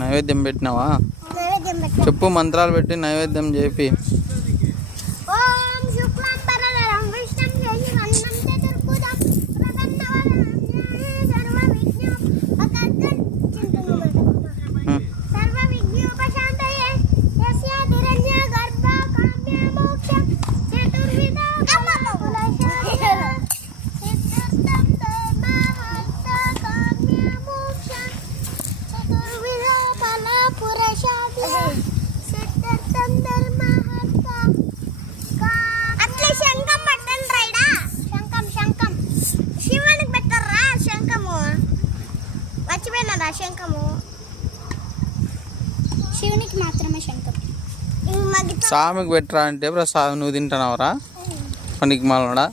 నైవేద్యం పెట్టినావా? చెప్పు, మంత్రాలు పెట్టి నైవేద్యం చేపి. శంఖము శివునికి మాత్రమే శంఖం. స్వామికి పెట్టరా అంటే ప్రసాదం నువ్వు తింటున్నావురా? పనికి మాలడా.